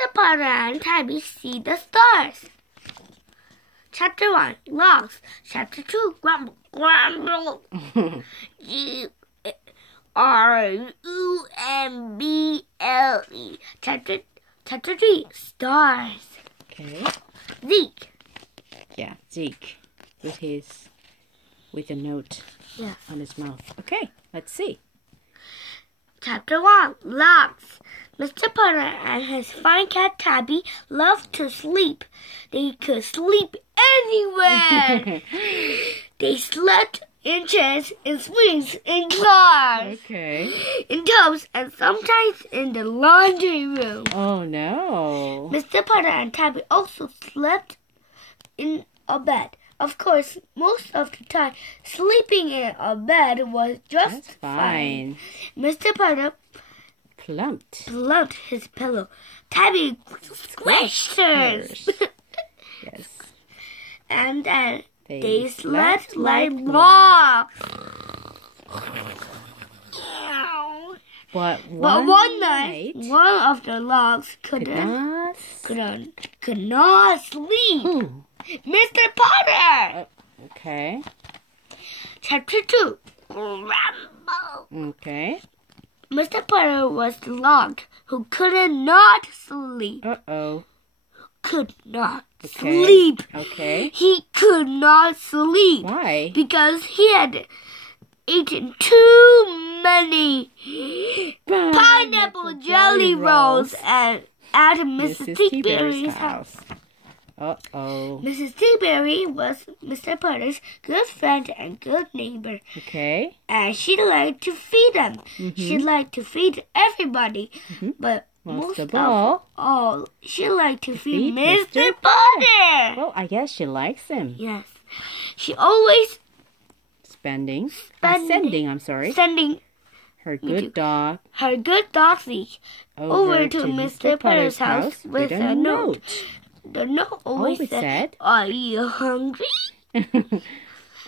Mr. Putter and Tabby see the stars. Chapter 1, Logs. Chapter 2, Grumble. Grumble. G-R-U-M-B-L-E. Chapter 3, Stars. Okay. Zeke. Yeah, Zeke. With a note on his mouth. Okay, let's see. Chapter 1, Logs. Mr. Putter and his fine cat Tabby loved to sleep. They could sleep anywhere. They slept in chairs, in swings, in cars, in tubs, and sometimes in the laundry room. Oh, no. Mr. Putter and Tabby also slept in a bed. Of course, most of the time, sleeping in a bed was just fine. Mr. Putter plumped his pillow. Tabby squished hers. Yes. And then they slept like rocks. But one night, one of the logs could not sleep. Who? Mr. Putter. Okay. Chapter 2, Grumble. Okay. Mr. Putter was the log who could not sleep. Uh-oh. Could not sleep. Okay. He could not sleep. Why? Because he had eaten too many pineapple jelly rolls at Mrs. Teaberry's house. Uh-oh. Mrs. Teaberry was Mr. Putter's good friend and good neighbor. Okay. And she liked to feed them. She liked to feed everybody. But most of all, she liked to feed Mr. Putter. Well, I guess she likes him. Yes. She always sending her good dog Zeke over to Mr. Putter's house with a note. The note always said, "Are you hungry?" And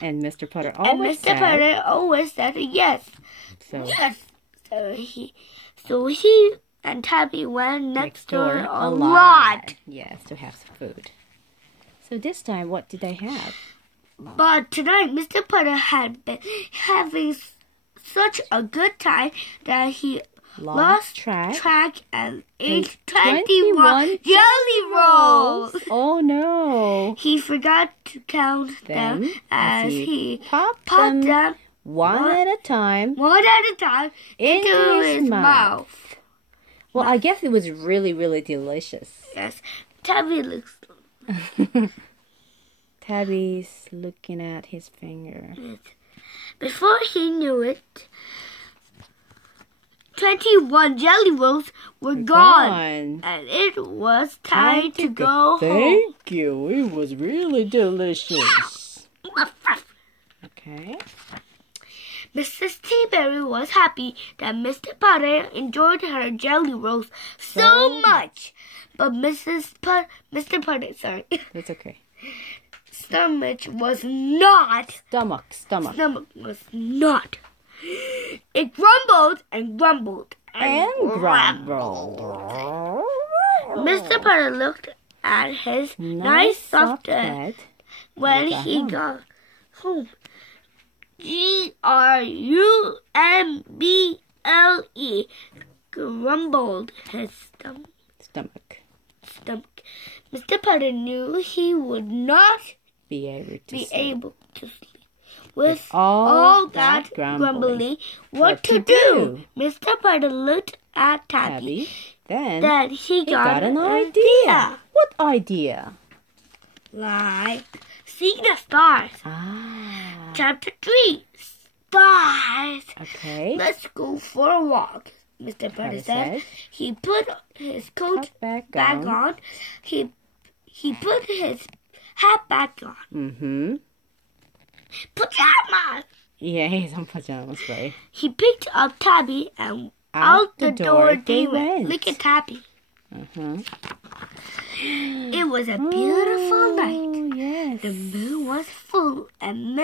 Mr. Putter always said yes. Yes. So he and Tabby went next door a lot. Yes, to have some food. So this time, what did they have? But tonight, Mr. Putter had been having such a good time that he lost track and ate 21 jelly rolls. Oh no. He forgot to count them as he popped them one at a time into his mouth. Well, I guess it was really, really delicious. Yes. Tabby's looking at his finger. Before he knew it, 21 jelly rolls were gone. And it was time to go home. Thank you. It was really delicious. Okay. Mrs. Teaberry was happy that Mr. Putter enjoyed her jelly rolls so much. But Mr. Putter, That's okay. Stomach was not. Stomach Was not. It grumbled and grumbled and grumbled. Mr. Putter looked at his nice soft bed when he got home. G-R-U-M-B-L-E grumbled his stomach. Mr. Putter knew he would not be able to sleep. With all that grumbling, what to do? Mr. Putter looked at Tabby. Then he got an idea. What idea? Like seeing the stars. Chapter 3, Stars. Okay. Let's go for a walk, Mr. Putter said. He put his coat back on. He put his hat back on. Pajamas! Yeah, he's on pajamas, right? He picked up Tabby and out the door they went. Look at Tabby. It was a beautiful night. Yes. The moon was full and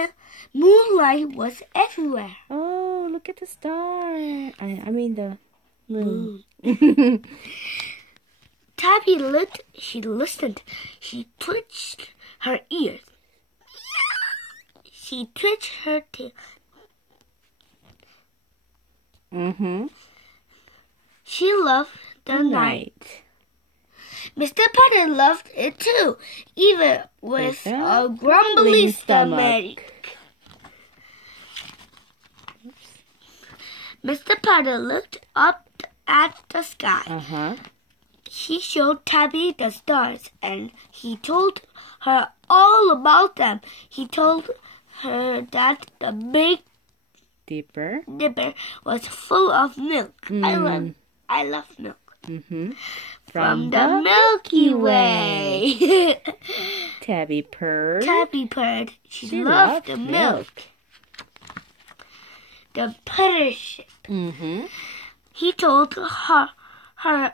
moonlight was everywhere. Oh, look at the star. I mean the moon. Tabby looked. She listened. She twitched her ears. She twitched her tail. She loved the night. Mr. Putter loved it too, even with a grumbly stomach. Mr. Putter looked up at the sky. He showed Tabby the stars, and he told her all about them. He told her that the big dipper was full of milk. I love milk. From the Milky Way. Tabby purred. She loved the milk. The Putter ship. He told her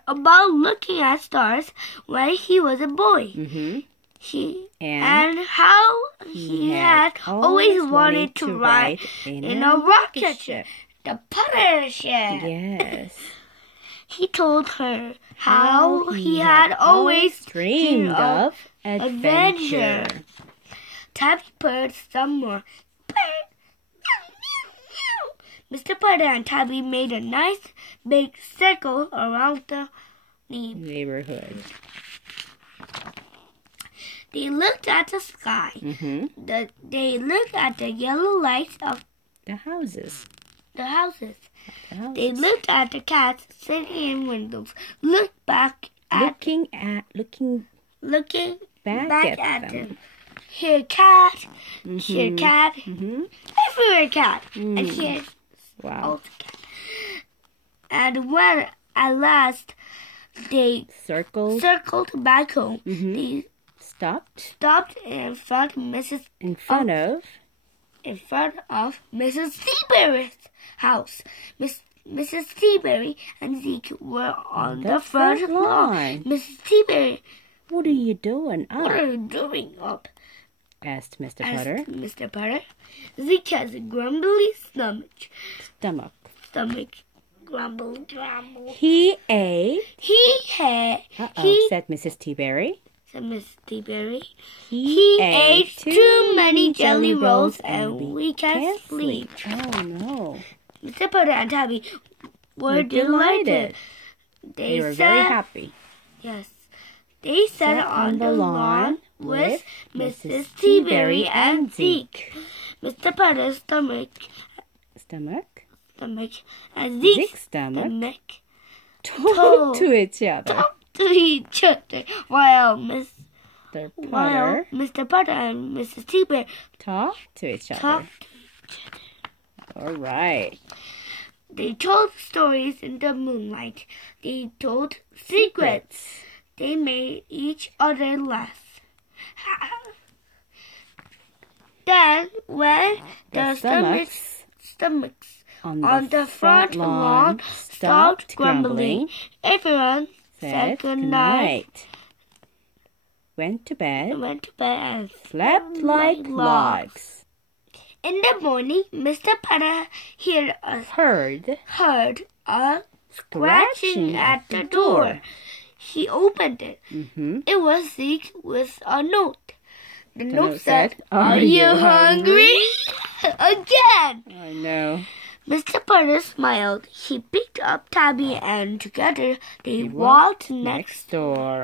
about looking at stars when he was a boy. And how he had always wanted to ride in a rocket ship. The Putter ship. Yes. He told her how he had always dreamed of adventure. Tabby purred some more. Mr. Putter and Tabby made a nice big circle around the neighborhood. They looked at the sky. They looked at the yellow lights of the houses. They looked at the cats sitting in windows. Looked back looking back at them. Here cat, here cat, everywhere cat, and here also cat. And when at last they circled back home, they stopped in front of Mrs. Teaberry's house. Mrs. Teaberry and Zeke were on the front lawn. Mrs. Teaberry, what are you doing up? What are you doing up? Asked Mr. Putter. Zeke has a grumbly stomach. Grumble. He ate. Said Mrs. Teaberry. He ate too many jelly rolls and we can't sleep. Oh no. Mr. Putter and Tabby were delighted. They were very happy. Yes. They sat on the lawn with Mrs. Teaberry and Zeke. Mr. Putter's stomach and Zeke's stomach talked to each other. While Mr. Putter and Mrs. Teaberry talked to each other. All right. They told stories in the moonlight. They told secrets. They made each other laugh. Then, when the stomachs on the front lawn stopped grumbling, everyone said good night. Went to bed and slept like logs. In the morning, Mr. Putter heard a scratching at the door. He opened it. It was Zeke with a note. The note said, "Are you hungry?" Again. I know. Mr. Putter smiled. He picked up Tabby and together they walked next door.